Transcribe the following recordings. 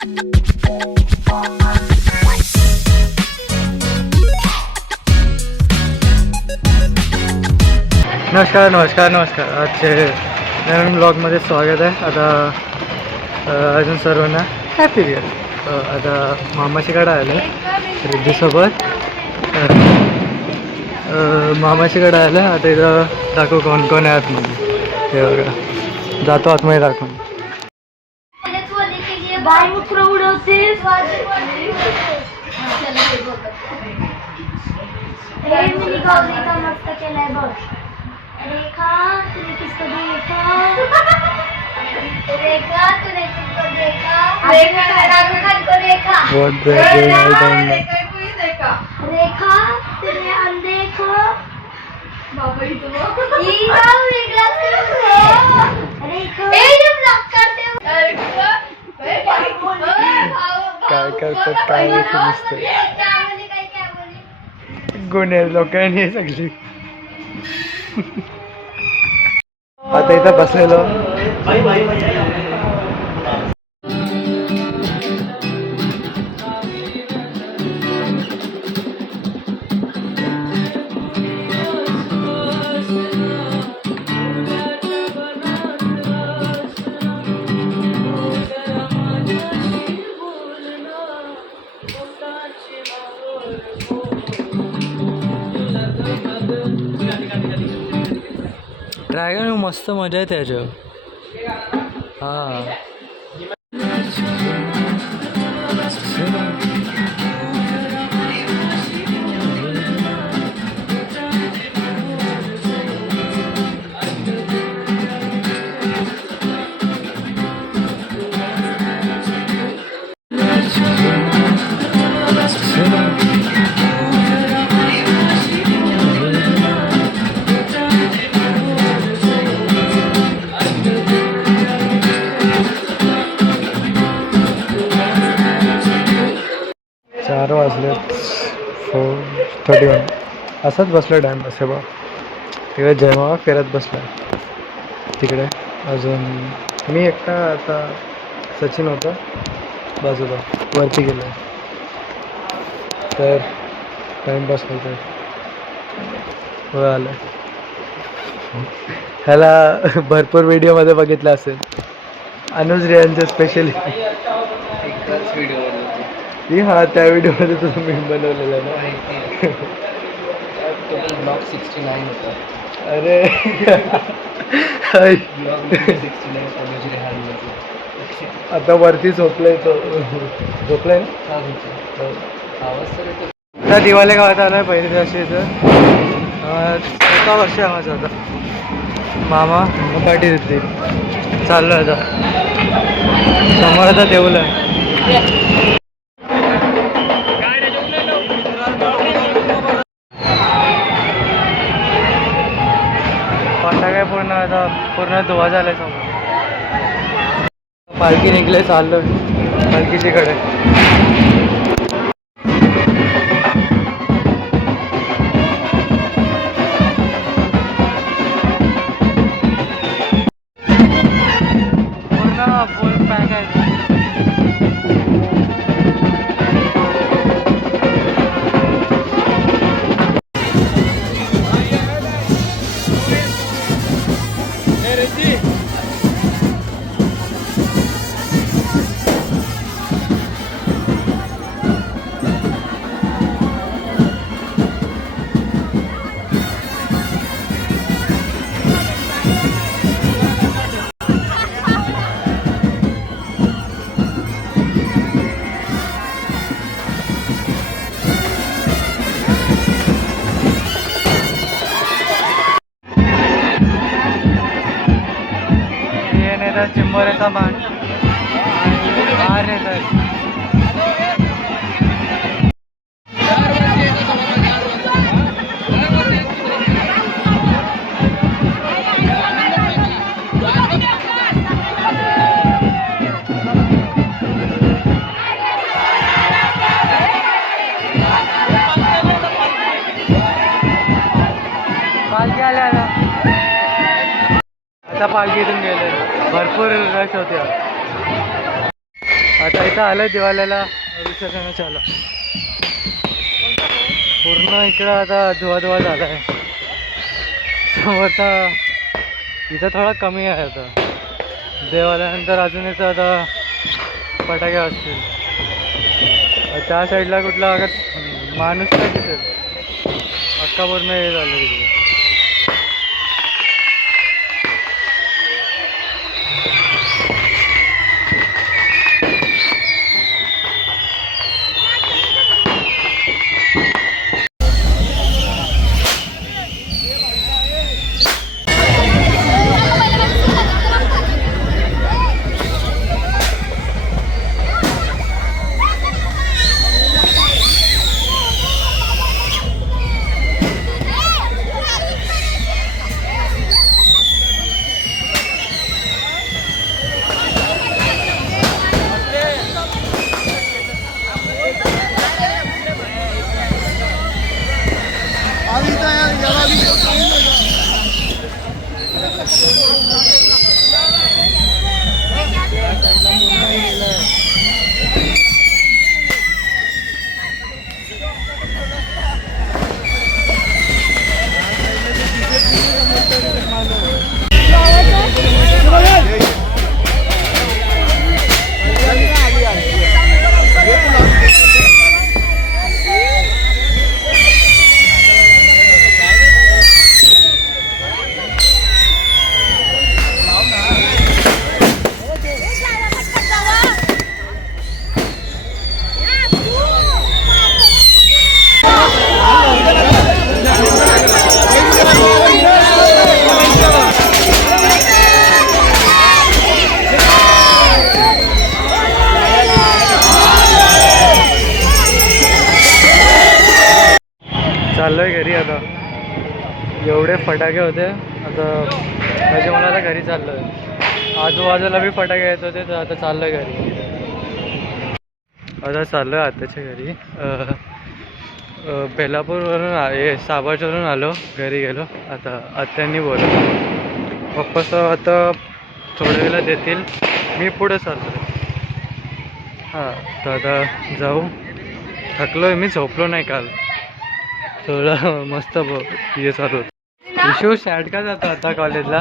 नमस्कार नमस्कार नमस्कार. आजचे नवीन ब्लॉगमध्ये स्वागत आहे. आता अजून सर्वांना हॅपी इयर. आता मामाशीकडे आलं रिद्धीसोबत. मामाशीकडे आलं. आता इथं दाखवू कोण कोण आहे आतमध्ये. हे बघा, जातो आतमध्ये दाखवून. रेखा तूने किसको देखा? रेखा तूने किसको देखा? रेखा राघव खान को देखा. रेखा को ही देखा. रेखा तूने अनदेखा. बाबा ही तो ये गाँव में ग्लास कर. रेखा ये जो ब्लॉक करते हो. काय करतात काय नसते. क्या बोले गुन्हे लोकांनी सगळी. आता इथं बसलेलो. ड्रॅगन मस्त मजा आहे त्याच्यावर. हां चार वाजले. 4:31. असंच बसलं टाईम बस. बा तिकडे जयमावा फिरत बसला. तिकडे अजून मी एकटा. आता सचिन होता बाजूला वरती गेला. तर टाईमपास होतं. हो आलं. ह्याला भरपूर व्हिडिओमध्ये बघितलं असेल. अनुज रियांचं स्पेशली. हा त्या व्हिडिओमध्ये तुझं मी बनवलेलं ना. ब्लॉग 69 होता. अरे आता वरती झोपलाय तो. झोपलाय ना. आता दिवाले गावात आलाय पहिली दिवशी. इथं 1 वर्ष आहे माझं. आता मामा पाठी देते. चाललो आता समोर. आता देऊला पाटा काय पूर्ण. आता पूर्ण धुवा झालाय समोर. पालखी निघले. चाललो पालखीची कडे. पूर्ण फुल पॅक आहे. चिंबोऱ्याचा बाण आहे. तर पालखी आल्या. आता पालखीतून गेले. भरपूर रश होते. आता इथं आलं दिवाळीला विसर्जनाच्या आलं पूर्ण इकडं आता धुवा झाला आहे. समोरचा इथं थोडा कमी आहे आता. देवाल्यानंतर अजून इथं आता फटाके असतील. त्या साईडला कुठला अगर माणूस नाही दिसेल. अख्खा पूर्ण हे झालं तिकडे. चाललोय घरी आता. एवढे फटाके होते आता म्हणजे मला आता घरी चाललोय. आजूबाजूला बी फटाके येत होते तर आता चाललोय घरी. आता चाललोय आत्याच्या घरी. बेलापूरवरून हे साबारवरून आलो घरी गेलो. आता आत्यांनी बोलवलं पप्पा आता थोड्या वेळेला देतील. मी पुढे चाललो. हां तर आता जाऊ. थकलोय मी. झोपलो नाही काल. थोडं मस्त हे चालू होतं. इशू सॅड का जातो आता कॉलेजला?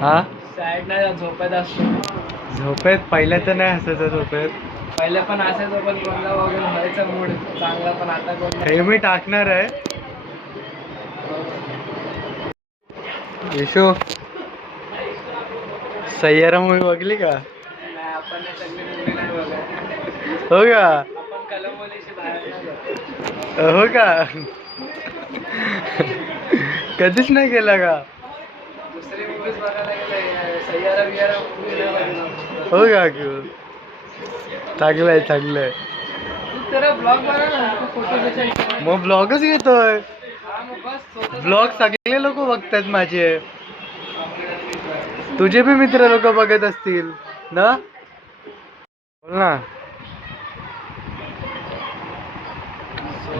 हा सॅड नाही झोपेत असतो. झोपेत पहिल्या तर नाही असायचं. झोपेत पहिले पण असायचं पण कोणला वगैरे व्हायचा मूड चांगला पण आता कोण हे मी टाकणार आहे. इशू सय्यारा मूवी बघली का? नाही आपण सगळी मूवी नाही बघत. हो का? आपण कलमोलीशी बाहेर नाही जात. हो का? कधीच नाही गेला का? दुसरी मूवीज बघायला गेलं सय्यारा बियारा मूवी नाही बघणार. हो का? क्यू चांगलंय चांगलंय. तू तेरा ब्लॉग बघा ना. फोटो मग ब्लॉगच घेतोय. हा मग बस ब्लॉग सगळे लोक बघतात माझे. तुझे बी मित्र लोक बघत असतील ना? बोल ना.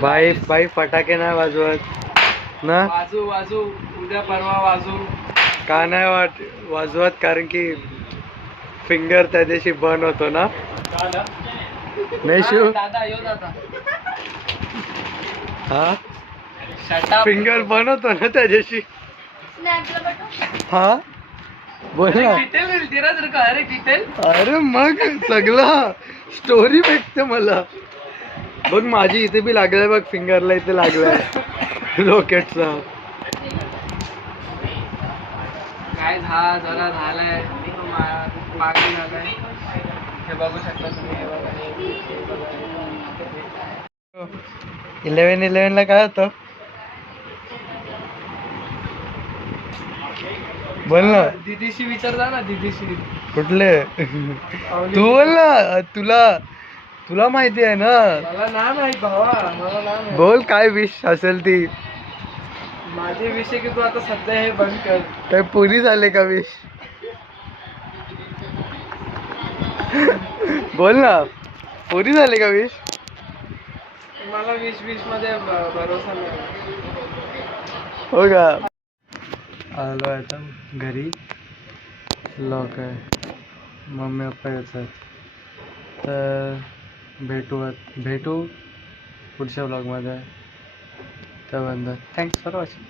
बाई फटाके नाही वाजवत ना? वाजू वाजू उद्या परवा वाजू. का नाही वाजवत? कारण की फिंगर त्या दिवशी बर्न होतो ना. नाही शिव दादा यो दादा हा शटा फिंगर बर्न होतो ना त्या दिवशी. हा बोल ना. डिटेल मिळते ना तर का? अरे डिटेल. अरे मग सगळं स्टोरी भेटते मला. बघ माझी इथे बी लागलाय बघ. फिंगरला इथे लागलाय रॉकेटचा. काय जरा झालंय मागे झालंय. हे बघू शकता तुम्ही. हे बघा 11 ला काय होतं? बोल ना. दीदीशी विचारता ना. दीदीशी कुठले? तू बोल ना. तुला माहिती आहे ना. मला नाम माहित भावा. मला नाम आहे. बोल काय विश असेल ती. माझे विषय की तू आता सध्या हे बंद कर. काय पुरी झाले का विश? बोल ना. पुरी झाले का विश? मला विश मध्ये भरोसा नाही. हो का? आलो आता घरी. लॉक आहे. मम्मी पप्पा येत आहेत. तर भेटू पुढच्या ब्लॉगमध्ये. त्याबद्दल थँक्स फॉर वॉचिंग.